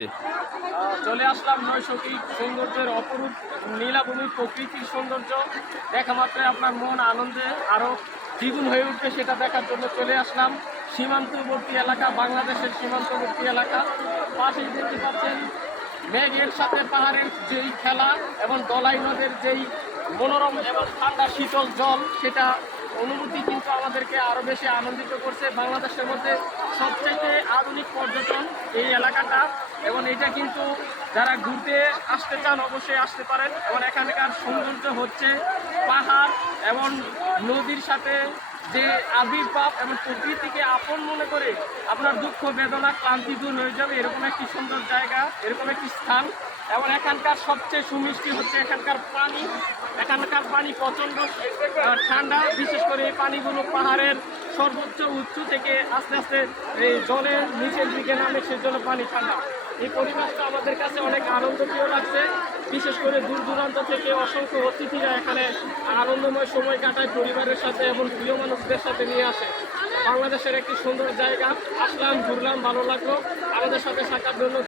চলে আসলাম নৈসর্গিক সৌন্দর্যের অপরূপ নীলাভূমি প্রকৃতির সৌন্দর্য দেখা মাত্রই আপনার মন আনন্দে আরও দ্বিগুণ হয়ে উঠবে। সেটা দেখার জন্য চলে আসলাম সীমান্তবর্তী এলাকা, বাংলাদেশের সীমান্তবর্তী এলাকা। পাশেই দেখতে পাচ্ছেন মেঘের সাথে পাহাড়ের যেই খেলা এবং দলাই নদের যেই মনোরম এবং ঠান্ডা শীতল জল, সেটা অনুভূতি কিন্তু আমাদেরকে আরও বেশি আনন্দিত করছে। বাংলাদেশের মধ্যে সবচেয়ে আধুনিক পর্যটন এই এলাকাটা, এবং এটা কিন্তু যারা ঘুরতে আসতে চান অবশ্যই আসতে পারেন। এবং এখানকার সৌন্দর্য হচ্ছে পাহাড় এবং নদীর সাথে যে আবির্ভাব এবং প্রকৃতিকে আপন মনে করে আপনার দুঃখ বেদনা ক্লান্তি দূর হয়ে যাবে, এরকম একটি সুন্দর জায়গা, এরকম একটি স্থান। এবং এখানকার সবচেয়ে সুমিষ্টি হচ্ছে এখানকার পানি। এখানকার পানি প্রচণ্ড ঠান্ডা, বিশেষ করে এই পানিগুলো পাহাড়ের সর্বোচ্চ উঁচু থেকে আস্তে আস্তে এই জলের নিচের দিকে নামে, সেজন্য পানি ঠান্ডা। এই পরিবেশটা আমাদের কাছে অনেক আনন্দপ্রিয় লাগছে। বিশেষ করে দূর দূরান্ত থেকে অসংখ্য অতিথিরা এখানে আনন্দময় সময় কাটায় পরিবারের সাথে এবং প্রিয় মানুষদের সাথে নিয়ে আসে। বাংলাদেশের একটি সুন্দর জায়গা, আসলাম, ঘুরলাম, ভালো লাগলো। আমাদের সাথে থাকার জন্য